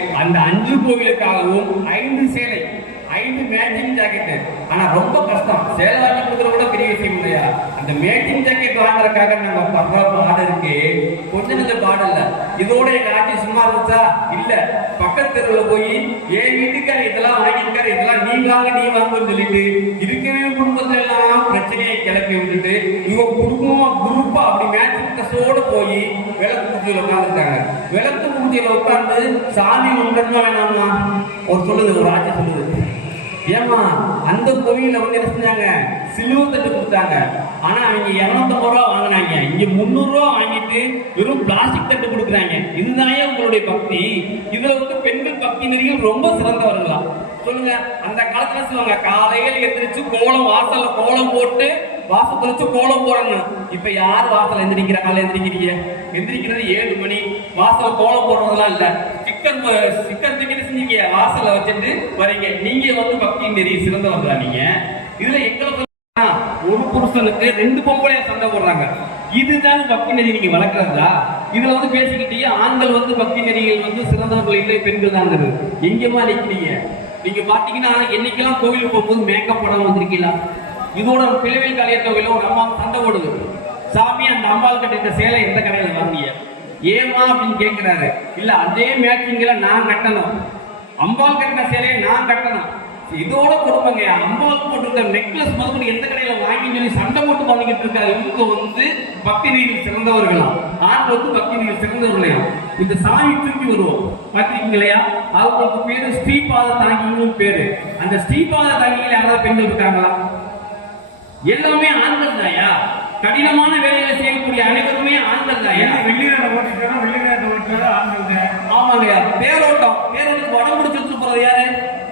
அந்த 5 கோவிலுக்காகவும் 5 சேலை 5 matching jacket. ஆனா ரொம்ப கஷ்டம். சேலை வாங்கி கொடுக்கறது கூட பெரிய விஷயம் இல்லையா? அந்த மேட்சிங் ஜாக்கெட் வாங்குறதுக்காக நம்ம பண்ற பாடு இருக்கு, கொஞ்சம் கொஞ்சம் பாடு இல்ல. இதோட எங்க ஆட்சி சும்மா இருந்துச்சா? இல்ல, பக்கத்து தெருவில் போய் என் வீட்டுக்கார இதெல்லாம் வாங்கியிருக்காரு, இதெல்லாம் நீ வாங்கன்னு சொல்லிட்டு இருக்கவே குடும்பத்துல எல்லாம் பிரச்சனையை கிளப்பி விட்டுட்டு இவங்க குடும்பமா குரூப்பா அப்படி மேட்சிங் ட்ரெஸ்ஸோட போய் விளக்கு பூஜையில உட்காந்துருக்காங்க. விளக்கு பூஜையில உட்கார்ந்து சாமி ஒன்றா வேணாமா ஒரு சொல்லுது, ஒரு ஆட்சி சொல்லுது, ஏமா அந்த கோவில வந்து என்ன செஞ்சாங்க, சிலுவை தட்டு கொடுத்தாங்க. ஆனா அவங்க 250 ரூபா வாங்கினாங்க, இங்க 300 ரூபா வாங்கிட்டு வெறும் பிளாஸ்டிக் தட்டு கொடுக்குறாங்க. இதுதான் உங்களுடைய பக்தி? இதுல வந்து பெண்கள் பக்தி நெறிகள் ரொம்ப சிறந்தவர்களா சொல்லுங்க. அந்த காலத்துல சொல்லுவாங்க, காலையில் எந்திரிச்சு கோலம் வாசல்ல கோலம் போட்டு வாசல் தெளிச்சு கோலம் போறாங்க. இப்ப யார் வாசல் எந்திரிக்கிற காலையில் எந்திரிக்கிறீங்க? எந்திரிக்கிறது 7 மணி. வாசல் கோலம் போடுறதுலாம் இல்ல, சிக்கர் திக்கி செஞ்சீங்க வாசல வச்சுட்டு வரீங்க. நீங்க வந்து பக்தி நெறி சிறந்தவர்களா? நீங்க இதுல எங்களுக்கு ஒரு புருஷனுக்கு 2 பொம்பளைய சண்டை போடுறாங்க. இதுதான் பக்தி நெறி நீங்க வளர்க்கறதா? இதுல வந்து பேசிக்கிட்டே ஆண்கள் வந்து பக்தி நெறிகள் வந்து சிறந்தவர்கள் இல்லை, பெண்கள் தான். எங்கேயுமா நிக்கிறீங்க? நீங்க பாத்தீங்கன்னா என்னைக்கெல்லாம் கோவிலுக்கு போகும்போது மேக்கப் போடாம வந்திருக்கீங்களா? இதோட பிளவில் காளியர் கோவில ஒரு அம்மா சண்டை போடுது, சாமி அந்த அம்பாள் கட்ட இந்த சேலை எந்த கடையில் வாங்கிய ஏமா அப்படின்னு கேட்கிறாரு. இல்ல, அதே மேட்சிங்ல நான் கட்டணும், அம்பாள் கட்டின சேலையை நான் கட்டணும். இதோட கொடுப்பாங்க. அம்பாள் போட்டிருக்க நெக்லஸ் முதல்ல எந்த கடையில வாங்கி சொல்லி சண்டை போட்டு பண்ணிக்கிட்டு இருக்காரு. இவங்க வந்து பக்தி நெறியில் சிறந்தவர்களாம், ஆண் வந்து பக்தி நெறியில் சிறந்தவர்களையா? இந்த சாமி தூக்கி வருவோம் பாத்தீங்க இல்லையா? அவங்களுக்கு பேரு ஸ்ரீபாத தாங்கின்னு பேரு. அந்த ஸ்ரீபாத தாங்கியில் யாராவது பெண்கள் இருக்காங்களா? எல்லாமே ஆண்கள் தாயா. கடினமான வேலைகளை செய்யக்கூடிய அனைவருமே ஆண்கள் தாயா. வெள்ளிநாடு ஓட்டிட்டு வெள்ளிநாடு ஓட்டுறது ஆண்கள் தான். ஆமாங்கய்யா. பேரோட்டுக்கு உடம்பு பிடிச்சிட்டு போறது யாரு?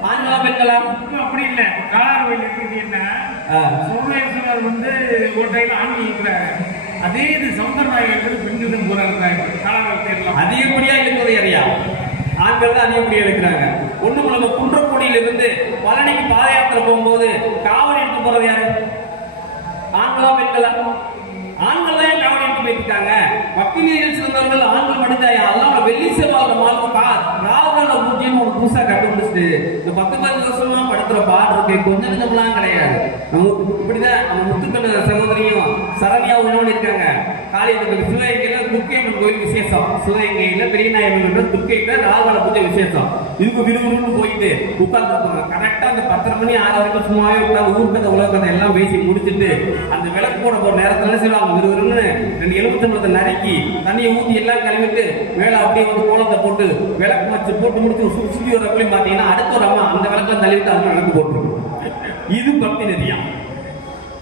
ஆண்களா பெண்களா? அப்படி இல்ல. காலார் கோயில் இருக்குது என்ன, சோமேஸ்வரர் வந்து ஓட்டையில் ஆண்கள் இருக்கிறாரு. அதே இது சௌந்தரநாயகர்கள் பெண்களும் போறாங்க. காலார் தேர்லாம் அதிகப்படியா இருக்கிறது யாரையா? ஆண்கள் தான் அதிகப்படியா இருக்கிறாங்க. ஒண்ணும் நம்ம குன்றக்குடியில இருந்து பழனிக்கு பாத யாத்திரை போகும்போது காவடி எடுத்து போறது யாரு? ஆண்களா பெண்களா? ஆண்கள் தான் காவடி எடுத்து போயிருக்காங்க. பக்தி நெறியில் சிறந்தவர்கள் ஆண்கள் மட்டும்தான். அதெல்லாம் வெள்ளி செவ்வாய் ராகுகால பூஜைன்னு ஒரு புதுசா கண்டுபிடிச்சிட்டு இந்த 10-15 வருஷமா படுத்துற பாடு இருக்கு, கொஞ்சம் கொஞ்சம்லாம் கிடையாது. நம்ம இப்படிதான் நம்ம முத்துக்கண்ண சகோதரியும் சரண்யா உணவு இருக்காங்க. காலையில் சிவகங்கையில துர்க்கையம்மன் கோயில் விசேஷம், சிவகங்கையில பெரியநாயகன் துர்க்கையில ராகுகால பூஜை விசேஷம். இதுக்கு விறுவிறுன்னு போயிட்டு உட்கார்ந்து கரெக்டா அந்த 10:30 மணி 6 வரைக்கும் சும்மாவே உட்கார்ந்து ஊர்க்கதை உலகத்தை எல்லாம் பேசி முடிச்சுட்டு அந்த விளக்கு போட போற நேரத்துல செய்வாங்க. விறுவிறுன்னு 2 எலுமிச்சம்பழத்தை நறுக்கி தண்ணியை ஊற்றி எல்லாம் கழுவிட்டு மேல அப்படியே வந்து கோலத்தை போட்டு விளக்கு வச்சு போட்டு முடிச்சு சுற்றி வரப்பையும் பாத்தீங்கன்னா அடுத்த ஒரு அம்மா அந்த விளக்குல தள்ளிவிட்டு அது விளக்கு போட்டுருக்கும். இது பக்தி நெறியா?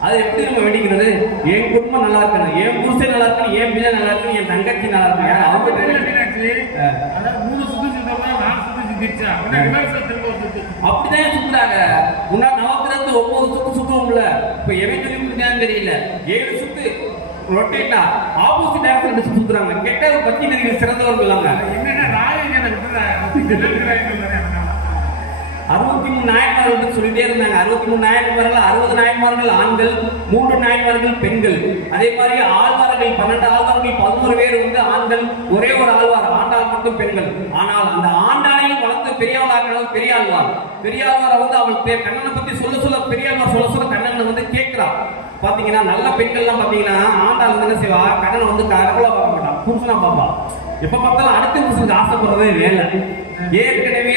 அது எப்படி நம்ம வேண்டிக்கிறது? என் குடும்பம் நல்லா இருக்கணும், என் புருஷன் நல்லா இருக்கணும், என் பிள்ளை நல்லா இருக்கணும், என் தங்கச்சி நல்லா இருக்கணும். அவங்க அதாவது 3 சுத்து சுத்தா 4 சுத்து சுத்திடுச்சா அப்படிதான் சுத்துறாங்க. முன்னாடி நவக்கிரத்து 9 சுத்து சுத்துவோம்ல, இப்ப எவன் சொல்லி கொடுத்தான்னு தெரியல. 7 சுத்து ரொட்டேட்டா ஆப்போசிட் டைரக்ஷன்ல சுத்துறாங்க. கெட்ட பக்தி நெறியில் சிறந்தவர்கள் என்னன்னா ராஜேந்திரன் 63 நாயன்மார்கள் சொல்லிட்டே இருந்தாங்க. 63 நாயன்மார்கள், 60 நாயன்மார்கள் ஆண்கள், 3 நாயன்மார்கள் பெண்கள். அதே மாதிரி ஆழ்வார்கள் 12 ஆழ்வார்கள் 11 பேர் வந்து ஆண்கள், ஒரே ஒரு ஆழ்வார் ஆண்டாள் மட்டும் பெண்கள். ஆனால் அந்த ஆண்டாளையும் வளர்த்து பெரியாளாக்கள் பெரியாழ்வார். பெரியாழ்வாரை வந்து அவள் கண்ணனை பத்தி சொல்ல பெரியாழ்வார் சொல்ல கண்ணன் வந்து கேட்கிறா. பாத்தீங்கன்னா நல்ல பெண்கள்லாம் பாத்தீங்கன்னா ஆண்டாள் வந்து என்ன செய்வா, கண்ணனை வந்து கடவுளா பார்க்க மாட்டான், புருஷனா பாப்பா. எப்ப பார்த்தாலும் அடுத்த புருஷனுக்கு ஆசைப்படுறதே வேலை. ஏற்கனவே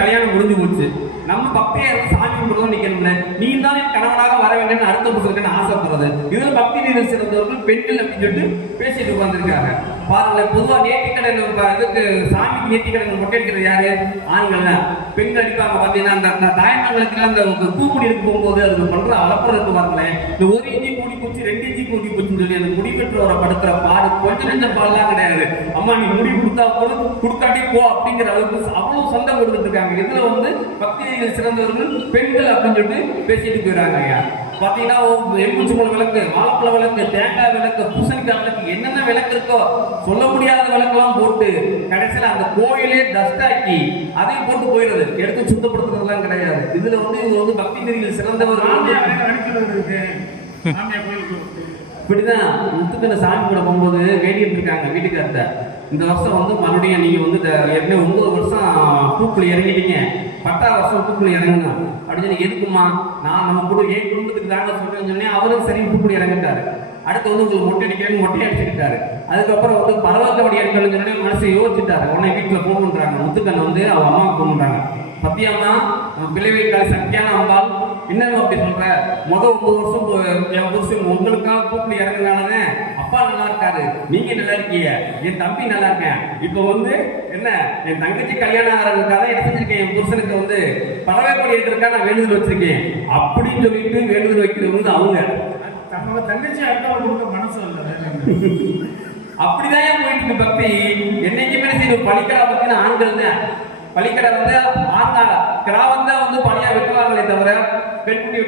கல்யாணம் முடிஞ்சு போச்சு. நம்ம பக்தியை சாமி கும்பிடுறோம் நிக்கணும்ல, நீ தான் என் கணவனாக வர வேண்டும் அடுத்த புருஷனுக்கு ஆசைப்படுறது. இதுல பக்தி நெறியில் சிறந்தவர்கள் பெண்கள் அப்படின்னு சொல்லிட்டு பேசிட்டு உட்கார்ந்துருக்காங்க. பாருங்களேன், பொதுவா நேர்த்திக்கடையில் இதுக்கு சாமிக்கு நேர்த்திக்கடையில் மொட்டை அடிக்கிறது யாரு? ஆண்கள் தான். பெண்கள் அடிப்பாங்க. பாத்தீங்கன்னா அந்த தாய்மார்களுக்கு அந்த பூக்குடி எடுக்க போகும்போது அது பண்ற அலப்பறம் இருக்கு பாருங்களேன். இந்த 1 இன்ச்சி கூடி போச்சு 2 இன்ச்சி கூடி போச்சுன்னு சொல்லி அந்த முடி பெற்றவரை படுத்துற பாடு கொஞ்சம் நெஞ்ச பாடலாம் கிடையாது. அம்மா நீ முடி கொடுத்தா போது கொடுக்காட்டி போ அப்படிங்கிற அளவுக்கு அவ்வளவு சண்டை கொடுத்துட்டு இருக்காங்க. இதுல வந்து பக்தி நெறியில் சிறந்தவர்கள் பெண்கள் அப்படின்னு சொல்லிட்டு பேசிட்டு போயிடறாங்க. ஐயா பாத்தீங்கன்னா எலுமிச்சம்பழம் விளக்கு, வாழைப்பழ விளக்கு, தேங்காய் விளக்கு, பூசணிக்காய் விளக்கு, என்னென்ன விளக்கு இருக்கோ சொல்ல முடியாத விளக்கெல்லாம் போட்டு கடைசியில அந்த கோயிலே டஸ்ட் ஆக்கி அதையும் போட்டு போயிடுறது, எடுத்து சுத்தப்படுத்துறதுலாம் கிடையாது. இதுல வந்து இவங்க வந்து பக்தி நெறியில் சிறந்தவர். இப்படிதான் முத்துக்கண்ண சாமி கூட போகும்போது வேண்டிட்டு இருக்காங்க வீட்டுக்காரத்தை. இந்த வருஷம் வந்து மறுபடியும் நீங்க வந்து ஏற்கனவே 9 வருஷம் உப்புக்குள்ள இறங்கிட்டீங்க, 10ஆம் வருஷம் உப்புக்குள்ள இறங்கணும் அப்படின்னு சொல்லி, எதுக்குமா நான் நம்ம கூட என் குடும்பத்துக்கு தாங்க சொல்றேன்னு சொன்னேன். அவரும் சரி உப்புக்குள்ள இறங்கிட்டாரு. அடுத்து வந்து உங்களுக்கு மொட்டை அடிக்கிறேன்னு மொட்டை அடிச்சுக்கிட்டாரு. அதுக்கப்புறம் வந்து பரவாக்கபடி எடுக்கணும்னு சொன்னே மனசு யோசிச்சுட்டாரு. உடனே வீட்டுல போன் பண்றாங்க, முத்துக்கண்ணு வந்து அவங்க அம்மாவுக்கு போன் பண்றாங்க. பத்தியம்மா, பிள்ளைகளுக்காக சக்தியான அம்பாள் என்னன்னு அப்படி சொல்ற, முதல் 9 வருஷம் என் புருஷன் உங்களுக்காக கூப்பிட்டு இறங்குனாலே அப்பா நல்லா இருக்காரு, நீங்க நல்லா இருக்கீங்க, என் தம்பி நல்லா இருக்கேன். இப்போ வந்து என்ன, என் தங்கச்சி கல்யாணம் ஆகிறதுக்காக எடுத்து வச்சிருக்கேன், என் புருஷனுக்கு வந்து பறவைப்படி எடுக்கிறதுக்காக நான் வேண்டுதல் வச்சிருக்கேன் அப்படின்னு சொல்லிட்டு வேண்டுதல் வைக்கிறது வந்து அவங்க தன்னோட தங்கச்சி அடுத்தவங்க கொடுக்க மனசு இல்லை. அப்படிதான் போயிட்டு இருக்கு பக்தி. என்னைக்குமே செய்யும் பழிக்கடை பத்தின ஆண்கள் தான். பழிக்கடை வந்து ஆண்கள் கிராமம் தான் வந்து பழியா வெட்டுவாங்களே தவிர பெண் குட்டி